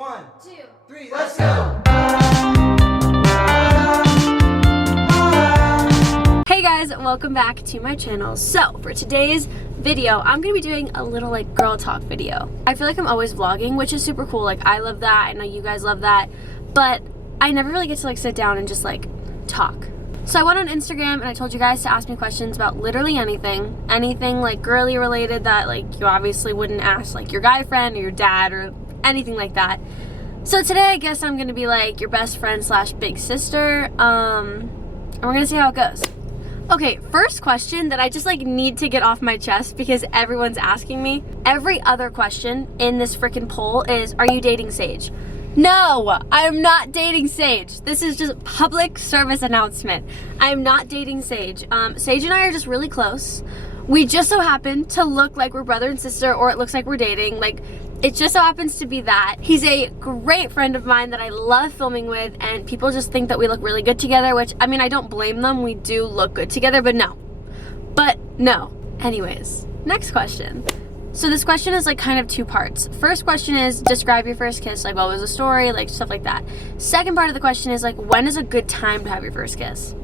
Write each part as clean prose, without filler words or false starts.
1, 2, 3, let's go! Hey guys, welcome back to my channel. So for today's video, I'm gonna be doing a little like girl talk video. I feel like I'm always vlogging, which is super cool. Like I love that, I know you guys love that, but I never really get to like sit down and just like talk. So I went on Instagram and I told you guys to ask me questions about literally anything like girly related that like you obviously wouldn't ask like your guy friend or your dad or anything like that. So today I guess I'm gonna be like your best friend slash big sister, and we're gonna see how it goes. Okay, first question that I just like need to get off my chest because everyone's asking me. Every other question in this freaking poll is, are you dating Sage? No, I am not dating Sage. This is just public service announcement. I am not dating Sage. Sage and I are just really close. We just so happen to look like we're brother and sister, or it looks like we're dating. Like, it just so happens to be that. He's a great friend of mine that I love filming with, and people just think that we look really good together, which, I mean, I don't blame them. We do look good together, but no. Anyways, next question. So this question is like kind of two parts. First question is, describe your first kiss. Like, what was the story? Like, stuff like that. Second part of the question is like, when is a good time to have your first kiss?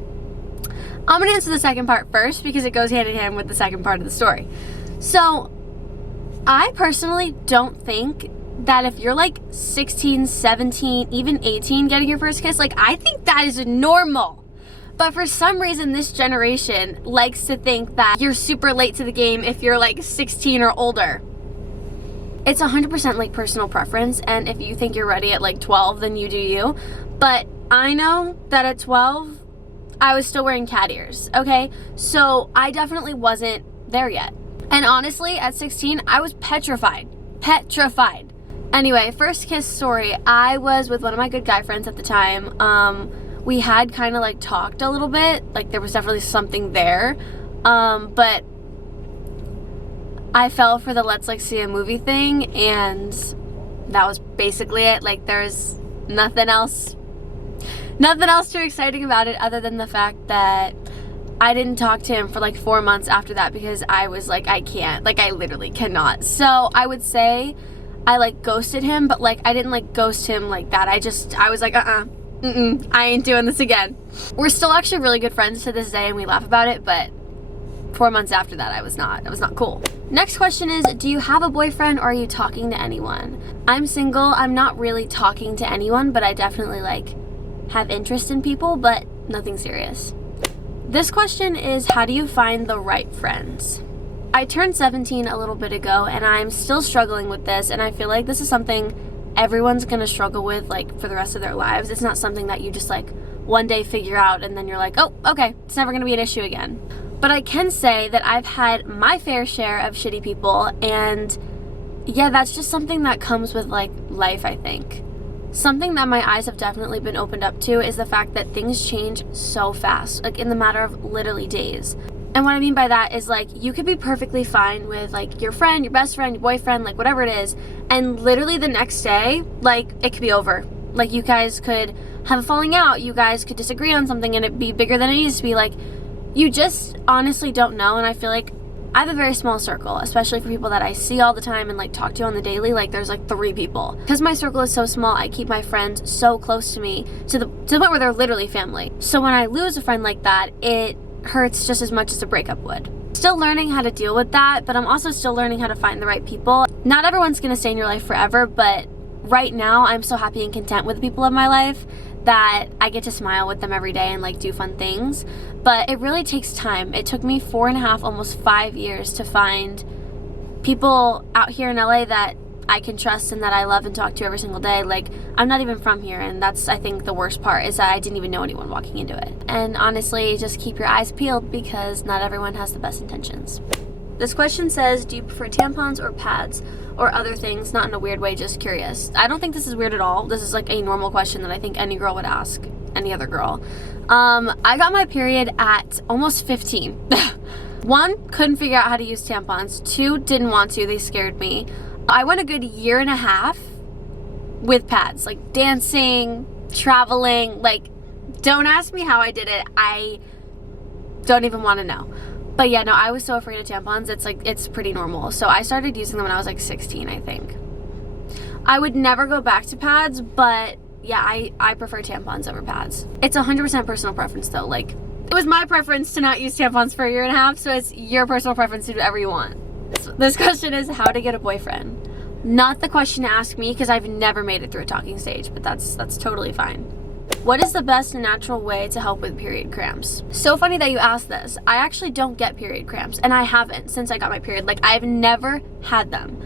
I'm gonna answer the second part first because it goes hand in hand with the second part of the story. So, I personally don't think that if you're like 16, 17, even 18 getting your first kiss, like I think that is normal. But for some reason, this generation likes to think that you're super late to the game if you're like 16 or older. It's 100% like personal preference, and if you think you're ready at like 12, then you do you. But I know that at 12, I was still wearing cat ears, okay? So I definitely wasn't there yet. And honestly, at 16, I was petrified. Petrified. Anyway, first kiss story. I was with one of my good guy friends at the time. We had kind of like talked a little bit. Like there was definitely something there. But I fell for the let's like see a movie thing, and that was basically it. Like there's nothing else too exciting about it other than the fact that I didn't talk to him for like 4 months after that because I was like, I can't. Like, I literally cannot. So I would say I like ghosted him, but like I didn't like ghost him like that. I was like, I ain't doing this again. We're still actually really good friends to this day and we laugh about it, but 4 months after that, I was not cool. Next question is, do you have a boyfriend or are you talking to anyone? I'm single. I'm not really talking to anyone, but I definitely like have interest in people, but nothing serious. This question is, how do you find the right friends? I turned 17 a little bit ago and I'm still struggling with this, and I feel like this is something everyone's gonna struggle with like for the rest of their lives. It's not something that you just like one day figure out and then you're like, oh, okay, it's never gonna be an issue again. But I can say that I've had my fair share of shitty people, and yeah, that's just something that comes with like life, I think. Something that my eyes have definitely been opened up to is the fact that things change so fast, like in the matter of literally days. And what I mean by that is like, you could be perfectly fine with like your friend, your best friend, your boyfriend, like whatever it is, and literally the next day, like it could be over. Like you guys could have a falling out, you guys could disagree on something and it be bigger than it needs to be. Like, you just honestly don't know. And I feel like I have a very small circle, especially for people that I see all the time and like talk to on the daily. Like there's like 3 people. Because my circle is so small, I keep my friends so close to me to the point where they're literally family. So when I lose a friend like that, it hurts just as much as a breakup would. Still learning how to deal with that, but I'm also still learning how to find the right people. Not everyone's gonna stay in your life forever, but right now I'm so happy and content with the people of my life that I get to smile with them every day and like do fun things. But it really takes time. It took me 4.5, almost 5 years to find people out here in LA that I can trust and that I love and talk to every single day. Like, I'm not even from here, and that's, I think, the worst part, is that I didn't even know anyone walking into it. And honestly, just keep your eyes peeled because not everyone has the best intentions. This question says, do you prefer tampons or pads or other things? Not in a weird way, just curious. I don't think this is weird at all. This is like a normal question that I think any girl would ask any other girl. I got my period at almost 15. 1, couldn't figure out how to use tampons. 2, didn't want to. They scared me. I went a good 1.5 years with pads, like dancing, traveling. Like, don't ask me how I did it. I don't even want to know. But yeah, no, I was so afraid of tampons. It's pretty normal. So I started using them when I was like 16, I think. I would never go back to pads, but yeah, I prefer tampons over pads. It's 100% personal preference though. Like, it was my preference to not use tampons for a year and a half, so it's your personal preference to do whatever you want. This question is how to get a boyfriend. Not the question to ask me because I've never made it through a talking stage, but that's totally fine. What is the best natural way to help with period cramps? So funny that you asked this. I actually don't get period cramps, and I haven't since I got my period. Like, I've never had them.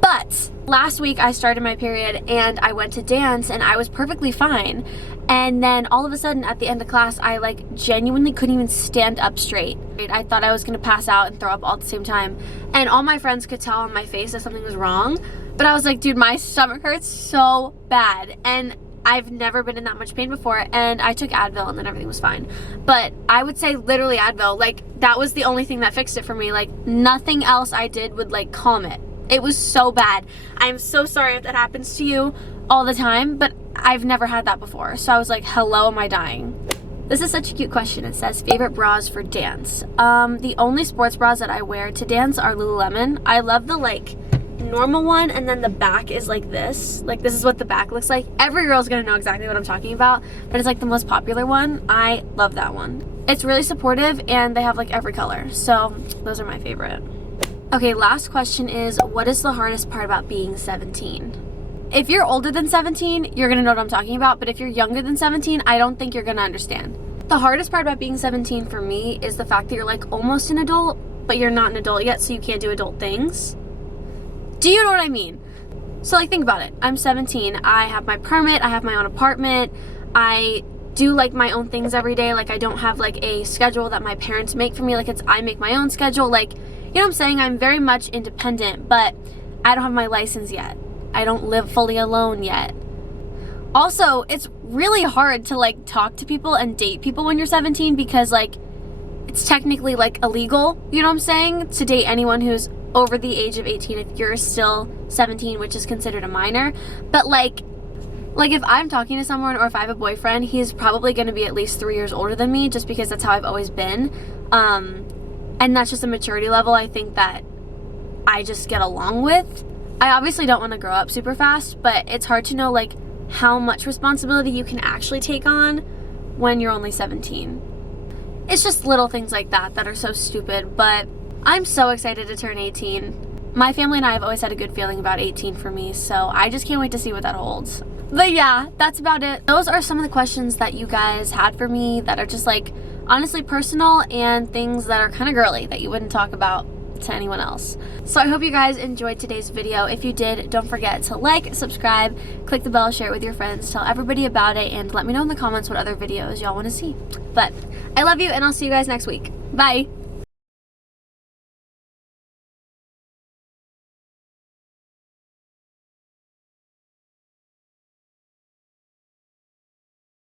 But last week I started my period and I went to dance and I was perfectly fine. And then all of a sudden at the end of class, I like genuinely couldn't even stand up straight. I thought I was gonna pass out and throw up all at the same time. And all my friends could tell on my face that something was wrong. But I was like, dude, my stomach hurts so bad. And I've never been in that much pain before, and I took Advil and then everything was fine. But I would say literally Advil, like that was the only thing that fixed it for me. Like nothing else I did would like calm it. It was so bad. I'm so sorry if that happens to you all the time, but I've never had that before. So I was like, hello, am I dying? This is such a cute question. It says, favorite bras for dance. The only sports bras that I wear to dance are Lululemon. I love the like normal one, and then the back is like this. Like this is what the back looks like. Every girl's gonna know exactly what I'm talking about, but it's like the most popular one. I love that one. It's really supportive and they have like every color. So those are my favorite. Okay, last question is, what is the hardest part about being 17? If you're older than 17, you're gonna know what I'm talking about, but if you're younger than 17, I don't think you're gonna understand. The hardest part about being 17 for me is the fact that you're like almost an adult, but you're not an adult yet, so you can't do adult things. Do you know what I mean? So like think about it. I'm 17, I have my permit, I have my own apartment, I do like my own things every day. Like I don't have like a schedule that my parents make for me. Like I make my own schedule. Like, you know what I'm saying? I'm very much independent, but I don't have my license yet. I don't live fully alone yet. Also, it's really hard to like talk to people and date people when you're 17 because like it's technically like illegal, you know what I'm saying? To date anyone who's over the age of 18 if you're still 17, which is considered a minor. But like if I'm talking to someone or if I have a boyfriend, he's probably going to be at least 3 years older than me just because that's how I've always been. And that's just a maturity level I think that I just get along with. I obviously don't want to grow up super fast, but it's hard to know like how much responsibility you can actually take on when you're only 17. It's just little things like that that are so stupid, but I'm so excited to turn 18. My family and I have always had a good feeling about 18 for me, so I just can't wait to see what that holds. But yeah, that's about it. Those are some of the questions that you guys had for me that are just like honestly personal and things that are kind of girly that you wouldn't talk about to anyone else. So I hope you guys enjoyed today's video. If you did, don't forget to like, subscribe, click the bell, share it with your friends, tell everybody about it, and let me know in the comments what other videos y'all want to see. But I love you, and I'll see you guys next week. Bye!